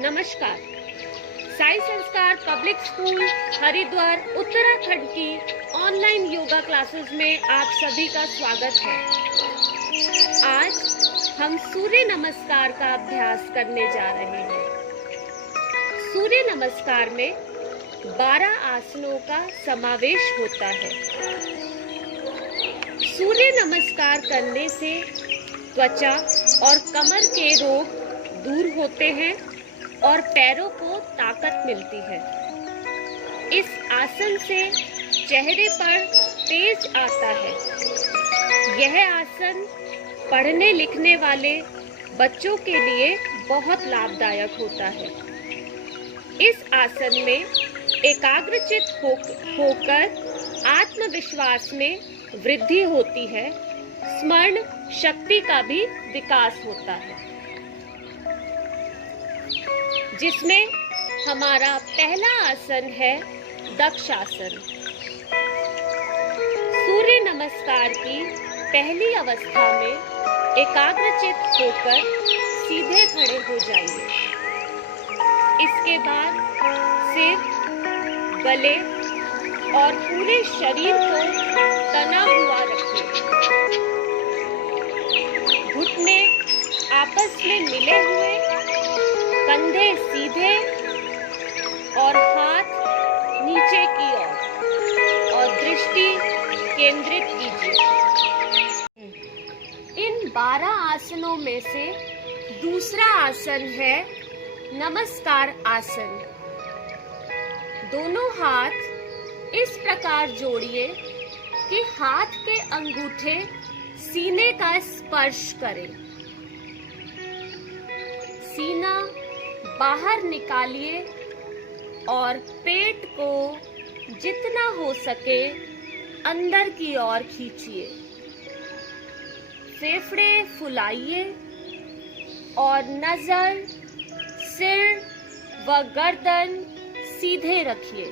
नमस्कार। साई संस्कार public school Haridwar Uttarakhand की ऑनलाइन योगा क्लासेस में आप सभी का स्वागत है। आज हम सूर्य नमस्कार का अभ्यास करने जा रहे हैं। सूर्य नमस्कार में 12 आसनों का समावेश होता है। सूर्य नमस्कार करने से त्वचा और कमर के रोग दूर होते हैं और पैरों को ताकत मिलती है। इस आसन से चेहरे पर तेज आता है। यह आसन पढ़ने लिखने वाले बच्चों के लिए बहुत लाभदायक होता है। इस आसन में एकाग्रचित होकर आत्मविश्वास में वृद्धि होती है। स्मरण शक्ति का भी विकास होता है, जिसमें हमारा पहला आसन है दक्षासन। सूर्य नमस्कार की पहली अवस्था में एकाग्रचित होकर सीधे खड़े हो जाइए। इसके बाद सिर, गले और पूरे शरीर को तना हुआ रखिए। घुटने आपस में मिले हुए, कंधे सीधे और हाथ नीचे की ओर और दृष्टि केंद्रित कीजिए। इन 12 आसनों में से दूसरा आसन है नमस्कार आसन। दोनों हाथ इस प्रकार जोड़िए कि हाथ के अंगूठे सीने का स्पर्श करें। सीना बाहर निकालिए और पेट को जितना हो सके अंदर की ओर खींचिए। फेफड़े फुलाइए और नजर, सिर व गर्दन सीधे रखिए।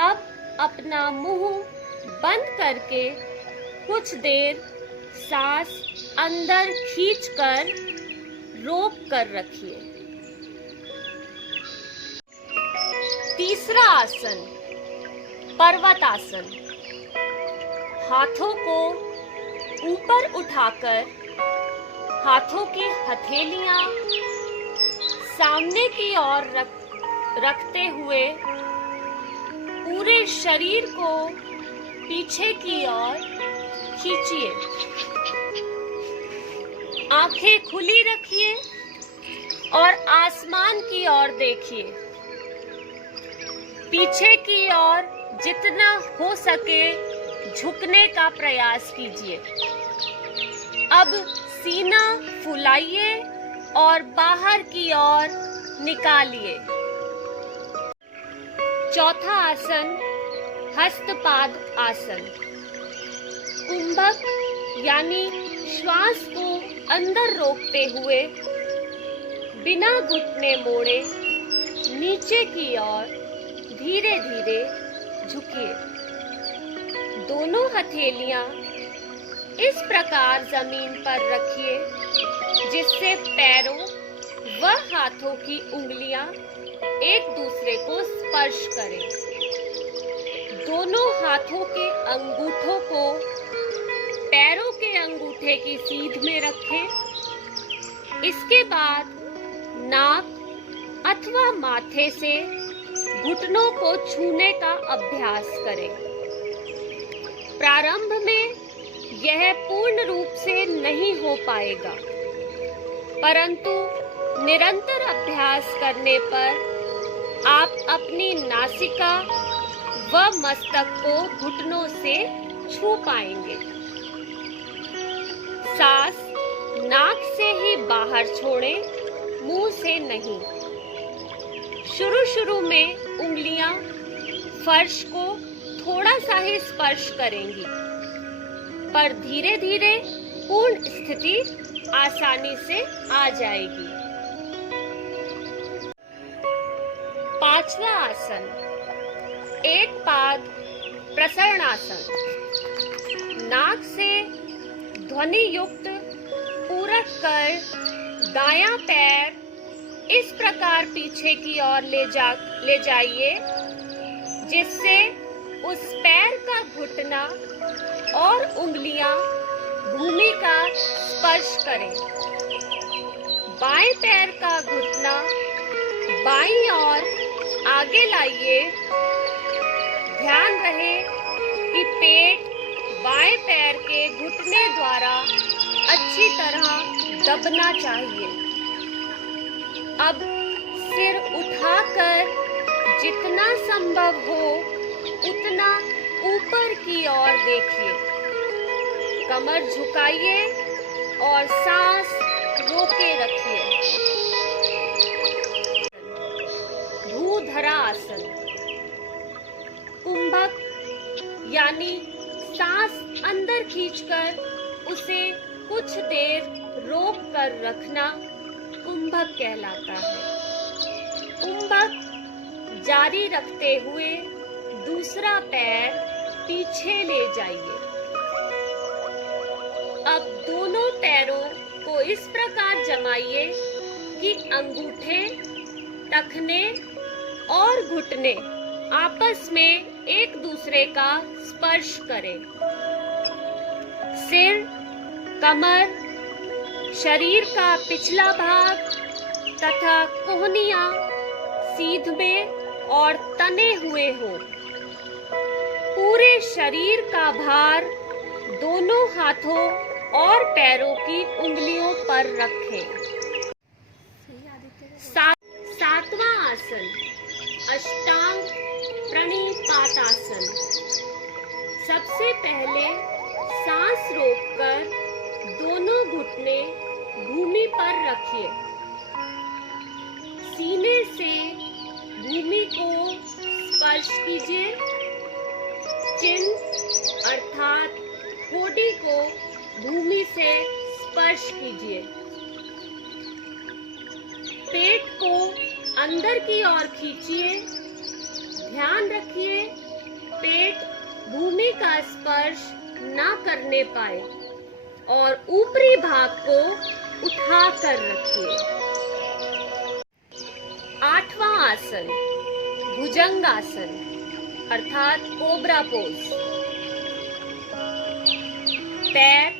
अब अपना मुंह बंद करके कुछ देर सांस अंदर खींचकर रोक कर रखिए। तीसरा आसन पर्वतासन। हाथों को ऊपर उठाकर हाथों की हथेलियां सामने की ओर रखते हुए पूरे शरीर को पीछे की ओर खींचिए। आंखें खुली रखिए और आसमान की ओर देखिए। पीछे की ओर जितना हो सके झुकने का प्रयास कीजिए। अब सीना फुलाइए और बाहर की ओर निकालिए। चौथा आसन हस्तपाद आसन। कुंभक यानी श्वास को अंदर रोकते हुए बिना घुटने मोड़े नीचे की ओर धीरे धीरे झुकिए। दोनों हथेलियां इस प्रकार जमीन पर रखिए जिससे पैरों व हाथों की उंगलियां एक दूसरे को स्पर्श करें। दोनों हाथों के अंगूठों को पैरों के अंगूठे की सीध में रखें। इसके बाद नाक अथवा माथे से घुटनों को छूने का अभ्यास करें। प्रारंभ में यह पूर्ण रूप से नहीं हो पाएगा, परंतु निरंतर अभ्यास करने पर आप अपनी नासिका व मस्तक को घुटनों से छू पाएंगे। सांस नाक से ही बाहर छोड़ें, मुंह से नहीं। शुरू में उंगलियां फर्श को थोड़ा सा ही स्पर्श करेंगी, पर धीरे धीरे पूर्ण स्थिति आसानी से आ जाएगी। पांचवा आसन एक पाद प्रसरणासन। नाक से ध्वनि युक्त पूरक कर दायां पैर इस प्रकार पीछे की ओर ले जाइए जिससे उस पैर का घुटना और उंगलियां भूमि का स्पर्श करें। बाएं पैर का घुटना बाईं ओर आगे लाइए। ध्यान रहे कि पेट बाएं पैर के घुटने द्वारा अच्छी तरह दबना चाहिए। अब सिर उठाकर जितना संभव हो उतना ऊपर की ओर देखिए। कमर झुकाइए और सांस रोके रखिए। भूधरा आसन। कुंभक यानी सांस अंदर खींचकर उसे कुछ देर रोक कर रखना कुंभक कहलाता है। कुंभक जारी रखते हुए दूसरा पैर पीछे ले जाइए। अब दोनों पैरों को इस प्रकार जमाइए कि अंगूठे, टखने और घुटने आपस में एक दूसरे का स्पर्श करें। सिर, कमर, शरीर का पिछला भाग तथा कोहनियां सीधे और तने हुए हो। पूरे शरीर का भार दोनों हाथों और पैरों की उंगलियों पर रखें। सातवां आसन अष्टांग प्रणिपातासन। सबसे पहले सांस रोककर दोनों घुटने भूमि पर रखिए। सीने से भूमि को स्पर्श कीजिए। चिन्ह अर्थात ठोड़ी को भूमि से स्पर्श कीजिए। पेट को अंदर की ओर खींचिए। ध्यान रखिए पेट भूमि का स्पर्श ना करने पाए और ऊपरी भाग को उठा कर रखिए। आठवां आसन भुजंगासन अर्थात कोबरा पोज। पैर,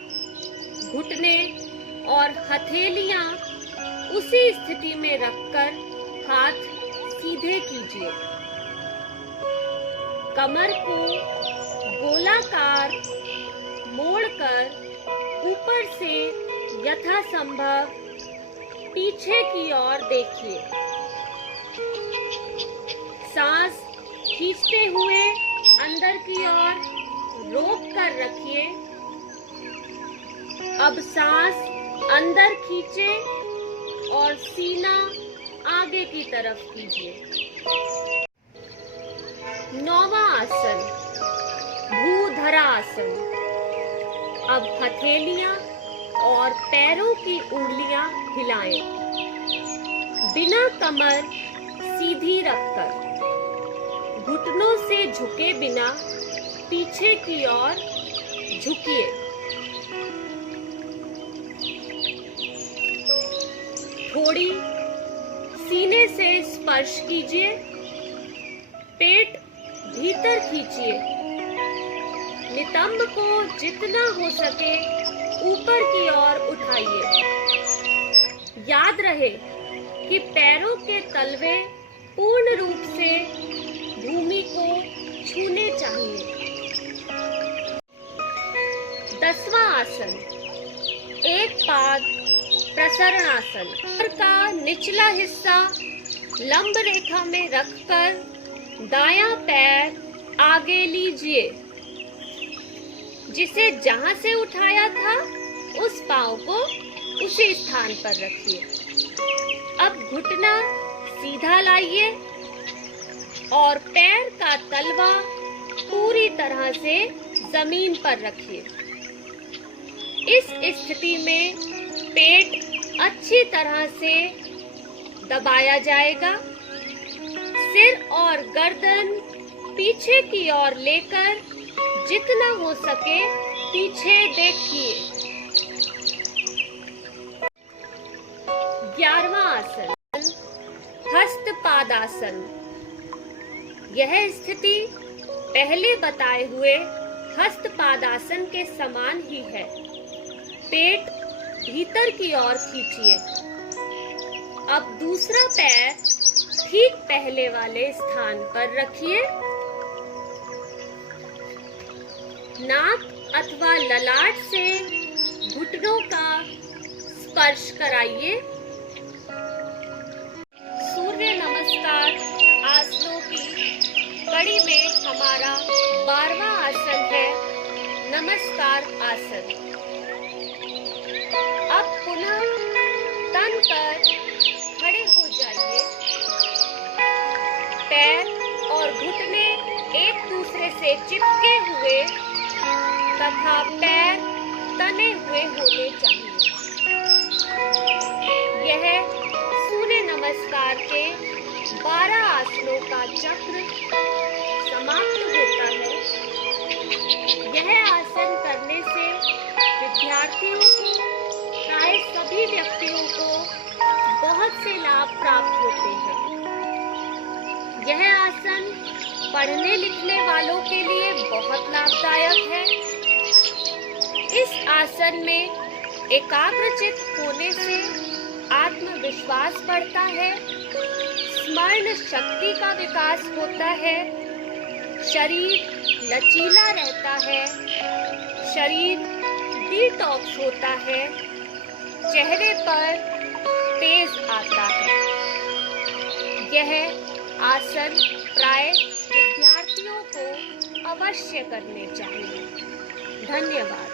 घुटने और हथेलियां उसी स्थिति में रखकर हाथ सीधे कीजिए। कमर को गोलाकार मोड़कर ऊपर से यथासंभव पीछे की ओर देखिए। सांस खींचते हुए अंदर की ओर रोक कर रखिए। अब सांस अंदर खींचे और सीना आगे की तरफ कीजिए। नौवां आसन भूधरा आसन। अब हथेलियां और पैरों की उंगलियां हिलाएं। बिना कमर सीधी रखकर घुटनों से झुके बिना पीछे की ओर झुकिए। थोड़ी सीने से स्पर्श कीजिए। पेट भीतर खींचिए। नितंब को जितना हो सके ऊपर की ओर उठाइए। याद रहे कि पैरों के तलवे पूर्ण रूप से भूमि को छूने चाहिए। 10वां आसन एक पाद प्रसरणासन। पैर का निचला हिस्सा लंब रेखा में रखकर दायां पैर आगे लीजिए। जिसे जहां से उठाया था उस पांव को उसी स्थान पर रखिए। अब घुटना सीधा लाइए और पैर का तलवा पूरी तरह से जमीन पर रखिए। इस स्थिति में पेट अच्छी तरह से दबाया जाएगा। सिर और गर्दन पीछे की ओर लेकर जितना हो सके पीछे देखिए। 11वां आसन हस्तपादासन। यह स्थिति पहले बताए हुए हस्तपादासन के समान ही है। पेट भीतर की ओर खींचिए। अब दूसरा पैर ठीक पहले वाले स्थान पर रखिए। नाक अथवा ललाट से घुटनों का स्पर्श कराइए। सूर्य नमस्कार आसनों की कड़ी में हमारा 12वां आसन है नमस्कार आसन। अब पुनः तन पर खड़े हो जाइए। पैर और घुटने एक दूसरे से चिपके हुए तथा पैर तने हुए होने चाहिए। यह सूर्य नमस्कार के 12 आसनों का चक्र समाप्त होता है। यह आसन करने से विद्यार्थियों को, प्राय सभी व्यक्तियों को बहुत से लाभ प्राप्त होते हैं। यह आसन पढ़ने लिखने वालों के लिए बहुत लाभदायक है। इस आसन में एकाग्रचित होने से आत्मविश्वास बढ़ता है, स्मरण शक्ति का विकास होता है, शरीर लचीला रहता है, शरीर डिटॉक्स होता है, चेहरे पर तेज आता है। यह आसन प्राय विद्यार्थियों को अवश्य करने चाहिए। धन्यवाद।